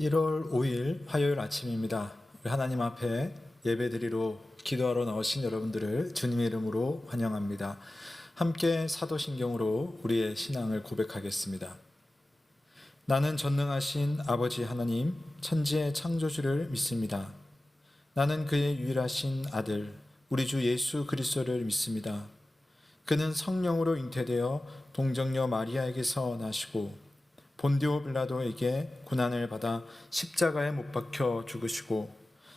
1월 5일 화요일 아침입니다. 하나님 앞에 예배드리러 기도하러 나오신 여러분들을 주님의 이름으로 환영합니다. 함께 사도신경으로 우리의 신앙을 고백하겠습니다. 나는 전능하신 아버지 하나님, 천지의 창조주를 믿습니다. 나는 그의 유일하신 아들, 우리 주 예수 그리스도를 믿습니다. 그는 성령으로 잉태되어 동정녀 마리아에게서 나시고 본디오 빌라도에게 고난을 받아 십자가에 못 박혀 죽으시고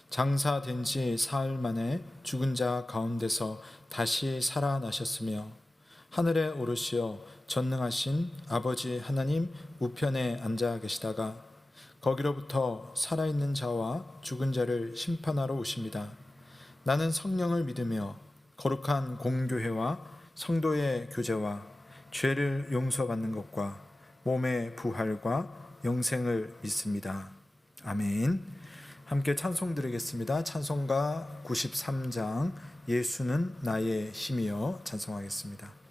장사된 지 사흘 만에 죽은 자 가운데서 다시 살아나셨으며 하늘에 오르시어 전능하신 아버지 하나님 우편에 앉아 계시다가 거기로부터 살아있는 자와 죽은 자를 심판하러 오십니다. 나는 성령을 믿으며 거룩한 공교회와 성도의 교제와 죄를 용서받는 것과 몸의 부활과 영생을 믿습니다. 아멘. 함께 찬송 드리겠습니다. 찬송가 93장 예수는 나의 힘이여 찬송하겠습니다.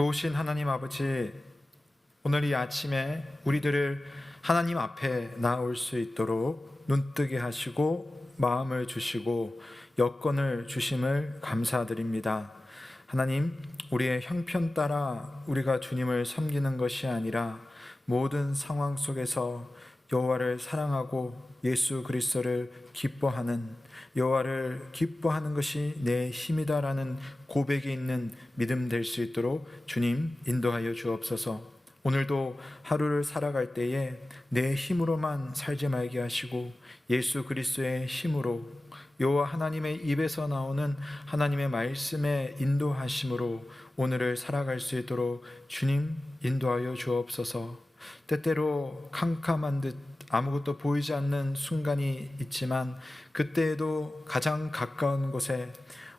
좋으신 하나님 아버지, 오늘 이 아침에 우리들을 하나님 앞에 나올 수 있도록 눈뜨게 하시고 마음을 주시고 여건을 주심을 감사드립니다. 하나님, 우리의 형편 따라 우리가 주님을 섬기는 것이 아니라 모든 상황 속에서 여호와를 사랑하고 예수 그리스도를 기뻐하는, 여호와를 기뻐하는 것이 내 힘이다라는 고백이 있는 믿음 될 수 있도록 주님 인도하여 주옵소서. 오늘도 하루를 살아갈 때에 내 힘으로만 살지 말게 하시고 예수 그리스도의 힘으로, 여호와 하나님의 입에서 나오는 하나님의 말씀의 인도하심으로 오늘을 살아갈 수 있도록 주님 인도하여 주옵소서. 때때로 캄캄한 듯 아무것도 보이지 않는 순간이 있지만 그때에도 가장 가까운 곳에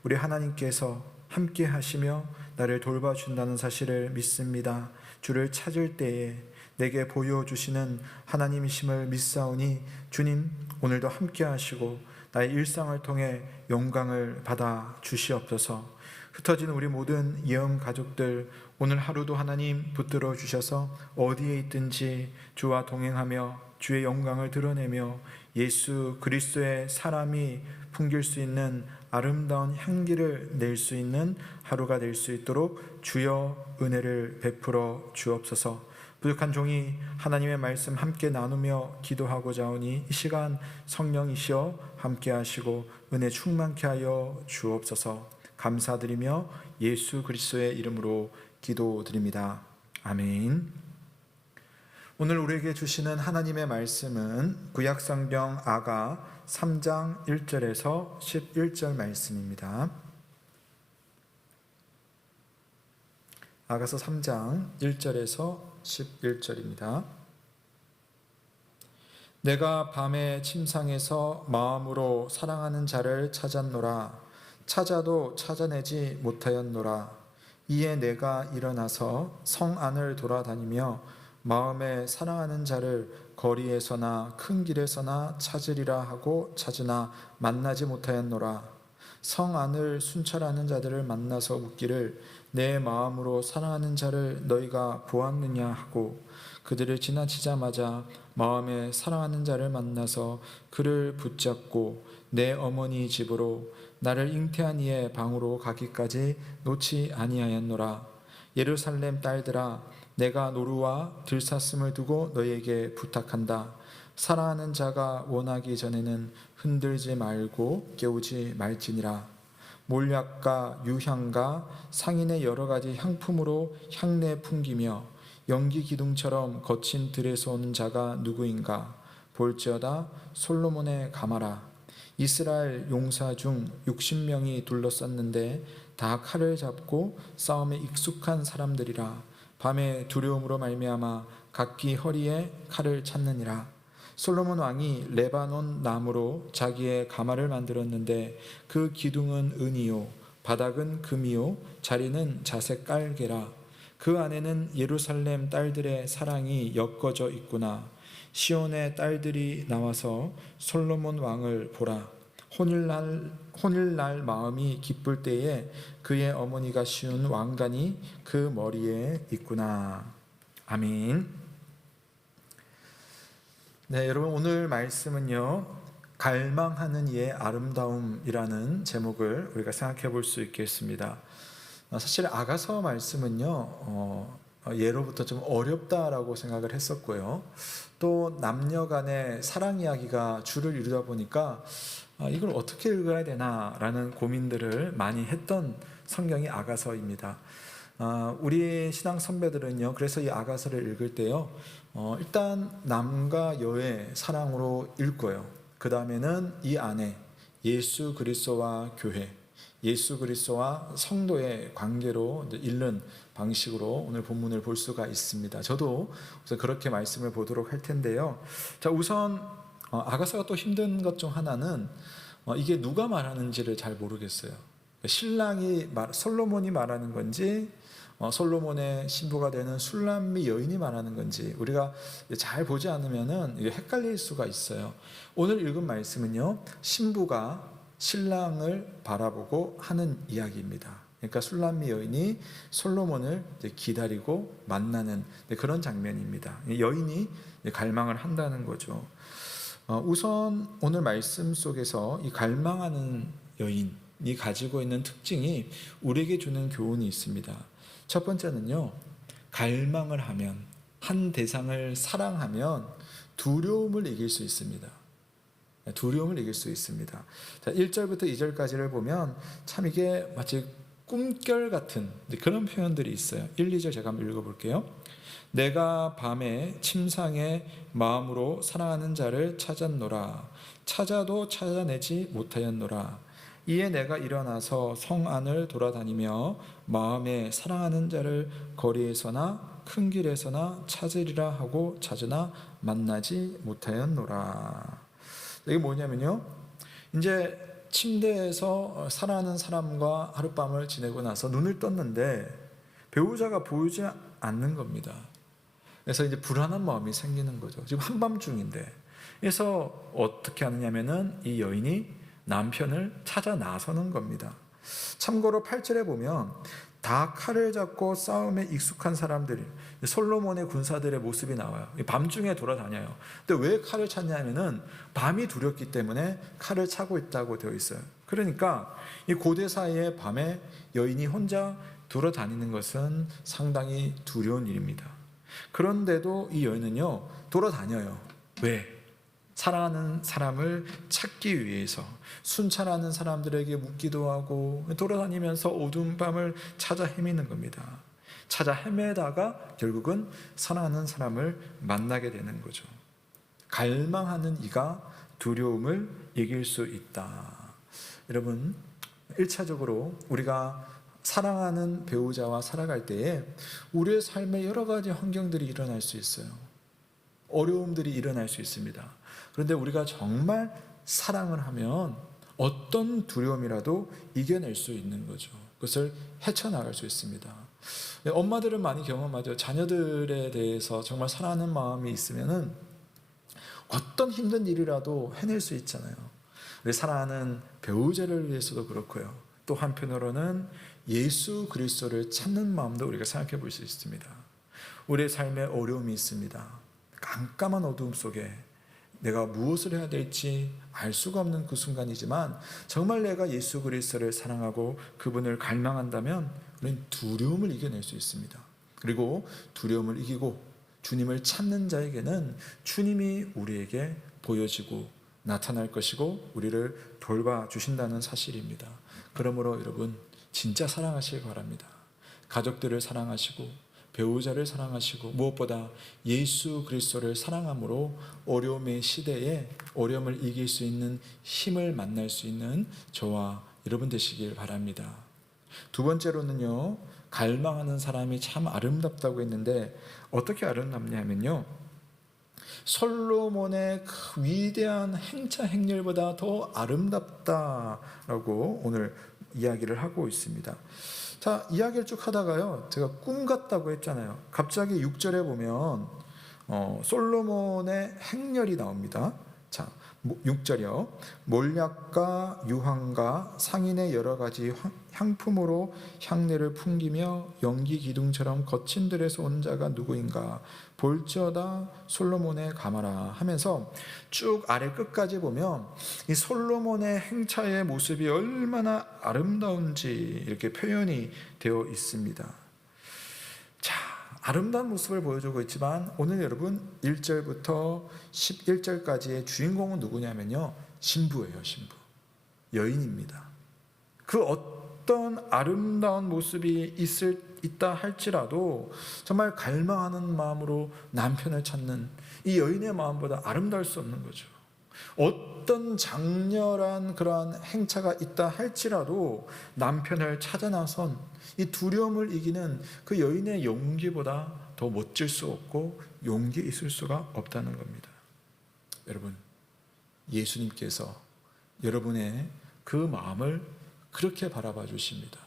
우리 하나님께서 함께 하시며 나를 돌봐준다는 사실을 믿습니다. 주를 찾을 때에 내게 보여주시는 하나님이심을 믿사오니 주님 오늘도 함께 하시고 나의 일상을 통해 영광을 받아 주시옵소서. 흩어진 우리 모든 예언 가족들 오늘 하루도 하나님 붙들어 주셔서 어디에 있든지 주와 동행하며 주의 영광을 드러내며 예수 그리스도의 사람이 풍길 수 있는 아름다운 향기를 낼 수 있는 하루가 될 수 있도록 주여 은혜를 베풀어 주옵소서. 부족한 종이 하나님의 말씀 함께 나누며 기도하고자 하오니 이 시간 성령이시여 함께 하시고 은혜 충만케 하여 주옵소서. 감사드리며 예수 그리스도의 이름으로 기도드립니다. 아멘. 오늘 우리에게 주시는 하나님의 말씀은 구약성경 아가 3장 1절에서 11절 말씀입니다. 아가서 3장 1절에서 11절입니다. 내가 밤의 침상에서 마음으로 사랑하는 자를 찾았노라. 찾아도 찾아내지 못하였노라. 이에 내가 일어나서 성 안을 돌아다니며 마음에 사랑하는 자를 거리에서나 큰 길에서나 찾으리라 하고 찾으나 만나지 못하였노라. 성 안을 순찰하는 자들을 만나서 묻기를 내 마음으로 사랑하는 자를 너희가 보았느냐 하고 그들을 지나치자마자 마음에 사랑하는 자를 만나서 그를 붙잡고 내 어머니 집으로 나를 잉태한 이의 방으로 가기까지 놓지 아니하였노라. 예루살렘 딸들아, 내가 노루와 들사슴을 두고 너희에게 부탁한다. 사랑하는 자가 원하기 전에는 흔들지 말고 깨우지 말지니라. 몰약과 유향과 상인의 여러 가지 향품으로 향내 풍기며 연기 기둥처럼 거친 들에서 오는 자가 누구인가? 볼지어다 솔로몬의 가마라. 이스라엘 용사 중 60명이 둘러쌌는데 다 칼을 잡고 싸움에 익숙한 사람들이라. 밤에 두려움으로 말미암아 각기 허리에 칼을 찾느니라. 솔로몬 왕이 레바논 나무로 자기의 가마를 만들었는데 그 기둥은 은이요 바닥은 금이요 자리는 자색 깔개라. 그 안에는 예루살렘 딸들의 사랑이 엮어져 있구나. 시온의 딸들이 나와서 솔로몬 왕을 보라. 혼일날 마음이 기쁠 때에 그의 어머니가 씌운 왕관이 그 머리에 있구나. 아멘. 네, 여러분 오늘 말씀은요, 갈망하는 이의 아름다움이라는 제목을 우리가 생각해 볼 수 있겠습니다. 사실 아가서 말씀은요, 예로부터 좀 어렵다라고 생각을 했었고요. 또 남녀 간의 사랑 이야기가 주를 이루다 보니까 이걸 어떻게 읽어야 되나라는 고민들을 많이 했던 성경이 아가서입니다. 우리 신앙 선배들은요, 그래서 이 아가서를 읽을 때요, 일단 남과 여의 사랑으로 읽고요. 그 다음에는 이 안에 예수 그리스도와 교회, 예수 그리스도와 성도의 관계로 읽는 방식으로 오늘 본문을 볼 수가 있습니다. 저도 우선 그렇게 말씀을 보도록 할 텐데요. 자, 우선 아가서가 또 힘든 것 중 하나는 이게 누가 말하는지를 잘 모르겠어요. 신랑이 솔로몬이 말하는 건지 솔로몬의 신부가 되는 술람미 여인이 말하는 건지 우리가 잘 보지 않으면은 이게 헷갈릴 수가 있어요. 오늘 읽은 말씀은요, 신부가 신랑을 바라보고 하는 이야기입니다. 그러니까 술람미 여인이 솔로몬을 기다리고 만나는 그런 장면입니다. 여인이 갈망을 한다는 거죠. 우선 오늘 말씀 속에서 이 갈망하는 여인이 가지고 있는 특징이 우리에게 주는 교훈이 있습니다. 첫 번째는요, 갈망을 하면, 한 대상을 사랑하면 두려움을 이길 수 있습니다. 두려움을 이길 수 있습니다. 자, 1절부터 2절까지를 보면 참 이게 마치 꿈결 같은 그런 표현들이 있어요. 1, 2절 제가 한번 읽어볼게요. 내가 밤에 침상에 마음으로 사랑하는 자를 찾았노라. 찾아도 찾아내지 못하였노라. 이에 내가 일어나서 성 안을 돌아다니며 마음에 사랑하는 자를 거리에서나 큰 길에서나 찾으리라 하고 찾으나 만나지 못하였노라. 이게 뭐냐면요, 이제 침대에서 사랑하는 사람과 하룻밤을 지내고 나서 눈을 떴는데 배우자가 보이지 않는 겁니다. 그래서 이제 불안한 마음이 생기는 거죠. 지금 한밤중인데. 그래서 어떻게 하느냐면은 이 여인이 남편을 찾아 나서는 겁니다. 참고로 8절에 보면 다 칼을 잡고 싸움에 익숙한 사람들이, 솔로몬의 군사들의 모습이 나와요. 밤중에 돌아다녀요. 근데 왜 칼을 찾냐면은 밤이 두렵기 때문에 칼을 차고 있다고 되어 있어요. 그러니까 이 고대 사이에 밤에 여인이 혼자 돌아다니는 것은 상당히 두려운 일입니다. 그런데도 이 여인은요, 돌아다녀요. 왜? 사랑하는 사람을 찾기 위해서 순찰하는 사람들에게 묻기도 하고 돌아다니면서 어두운 밤을 찾아 헤매는 겁니다. 찾아 헤매다가 결국은 사랑하는 사람을 만나게 되는 거죠. 갈망하는 이가 두려움을 이길 수 있다. 여러분, 1차적으로 우리가 사랑하는 배우자와 살아갈 때에 우리의 삶에 여러 가지 환경들이 일어날 수 있어요. 어려움들이 일어날 수 있습니다. 그런데 우리가 정말 사랑을 하면 어떤 두려움이라도 이겨낼 수 있는 거죠. 그것을 헤쳐나갈 수 있습니다. 엄마들은 많이 경험하죠. 자녀들에 대해서 정말 사랑하는 마음이 있으면은 어떤 힘든 일이라도 해낼 수 있잖아요. 우리 사랑하는 배우자를 위해서도 그렇고요. 또 한편으로는 예수 그리스도를 찾는 마음도 우리가 생각해 볼 수 있습니다. 우리의 삶에 어려움이 있습니다. 깜깜한 어두움 속에 내가 무엇을 해야 될지 알 수가 없는 그 순간이지만 정말 내가 예수 그리스도를 사랑하고 그분을 갈망한다면 우리는 두려움을 이겨낼 수 있습니다. 그리고 두려움을 이기고 주님을 찾는 자에게는 주님이 우리에게 보여지고 나타날 것이고 우리를 돌봐주신다는 사실입니다. 그러므로 여러분, 진짜 사랑하시기 바랍니다. 가족들을 사랑하시고 배우자를 사랑하시고 무엇보다 예수 그리스도를 사랑함으로 어려움의 시대에 어려움을 이길 수 있는 힘을 만날 수 있는 저와 여러분 되시길 바랍니다. 두 번째로는요, 갈망하는 사람이 참 아름답다고 했는데 어떻게 아름답냐면요, 솔로몬의 그 위대한 행차 행렬보다 더 아름답다라고 오늘 이야기를 하고 있습니다. 자, 이야기를 쭉 하다가요, 제가 꿈 같다고 했잖아요. 갑자기 6절에 보면 솔로몬의 행렬이 나옵니다. 자, 6절이요. 몰약과 유황과 상인의 여러 가지 향품으로 향내를 풍기며 연기 기둥처럼 거친 들에서 온 자가 누구인가 볼지어다 솔로몬의 가마라 하면서 쭉 아래 끝까지 보면 이 솔로몬의 행차의 모습이 얼마나 아름다운지 이렇게 표현이 되어 있습니다. 자, 아름다운 모습을 보여주고 있지만 오늘 여러분 1절부터 11절까지의 주인공은 누구냐면요, 신부예요. 신부, 여인입니다. 그 어떤 아름다운 모습이 있다 할지라도 정말 갈망하는 마음으로 남편을 찾는 이 여인의 마음보다 아름다울 수 없는 거죠. 어떤 장렬한 그러한 행차가 있다 할지라도 남편을 찾아 나선 이 두려움을 이기는 그 여인의 용기보다 더 멋질 수 없고 용기 있을 수가 없다는 겁니다. 여러분, 예수님께서 여러분의 그 마음을 그렇게 바라봐 주십니다.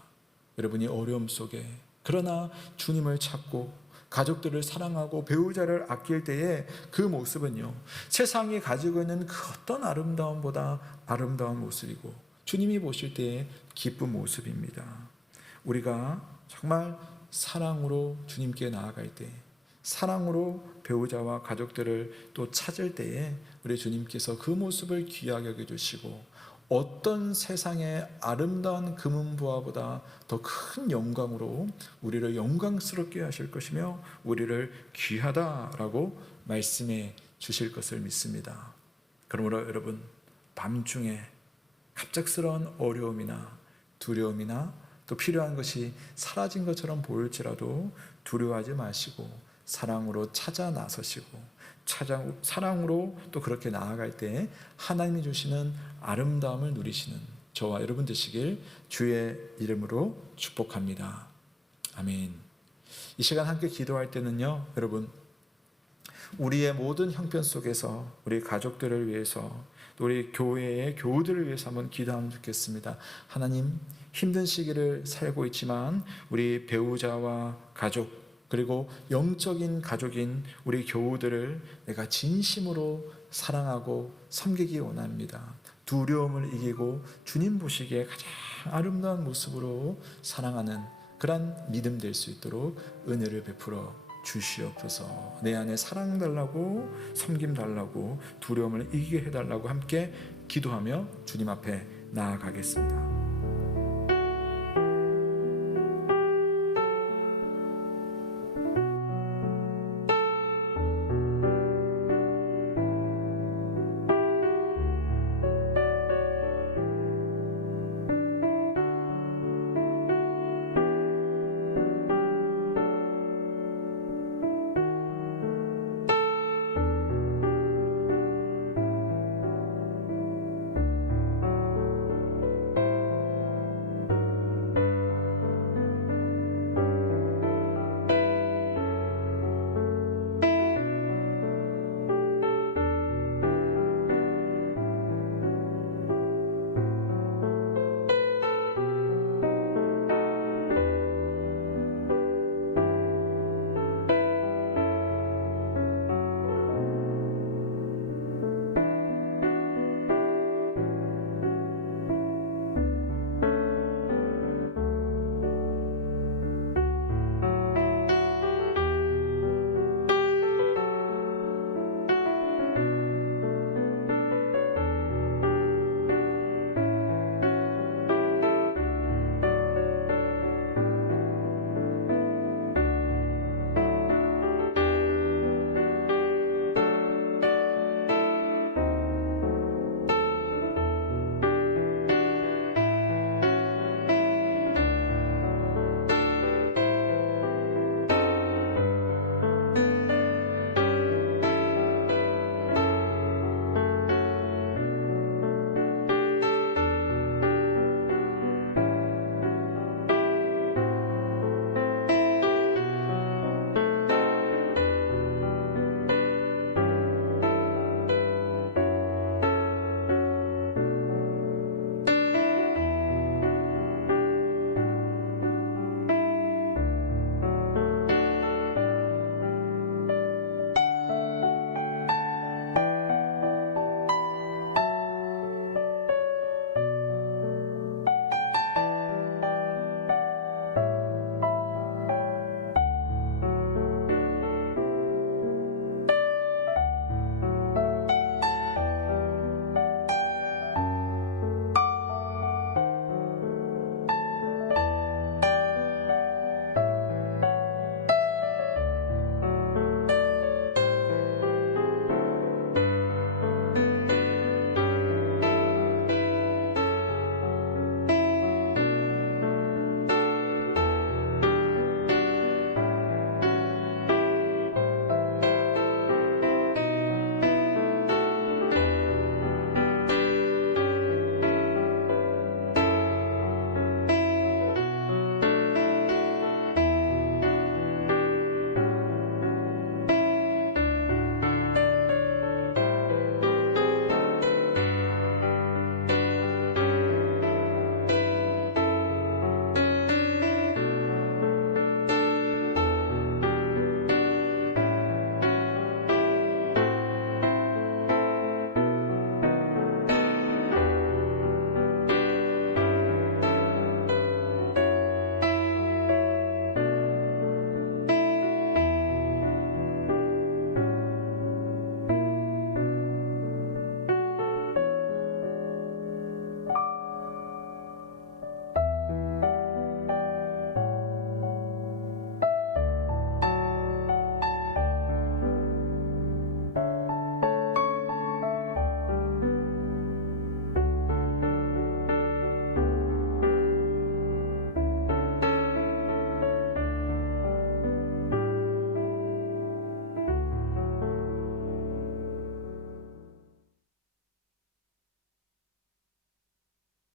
여러분이 어려움 속에 그러나 주님을 찾고 가족들을 사랑하고 배우자를 아낄 때의 그 모습은요, 세상이 가지고 있는 그 어떤 아름다움보다 아름다운 모습이고 주님이 보실 때의 기쁜 모습입니다. 우리가 정말 사랑으로 주님께 나아갈 때, 사랑으로 배우자와 가족들을 또 찾을 때에 우리 주님께서 그 모습을 귀하게 여겨주시고 어떤 세상의 아름다운 금은보화보다 더 큰 영광으로 우리를 영광스럽게 하실 것이며 우리를 귀하다라고 말씀해 주실 것을 믿습니다. 그러므로 여러분, 밤중에 갑작스러운 어려움이나 두려움이나 또 필요한 것이 사라진 것처럼 보일지라도 두려워하지 마시고 사랑으로 찾아 나서시고 사랑으로 또 그렇게 나아갈 때 하나님이 주시는 아름다움을 누리시는 저와 여러분 되시길 주의 이름으로 축복합니다. 아멘. 이 시간 함께 기도할 때는요, 여러분, 우리의 모든 형편 속에서 우리 가족들을 위해서 또 우리 교회의 교우들을 위해서 한번 기도하면 좋겠습니다. 하나님, 힘든 시기를 살고 있지만 우리 배우자와 가족 그리고 영적인 가족인 우리 교우들을 내가 진심으로 사랑하고 섬기기 원합니다. 두려움을 이기고 주님 보시기에 가장 아름다운 모습으로 사랑하는 그런 믿음 될 수 있도록 은혜를 베풀어 주시옵소서. 내 안에 사랑 달라고, 섬김 달라고, 두려움을 이기게 해달라고 함께 기도하며 주님 앞에 나아가겠습니다.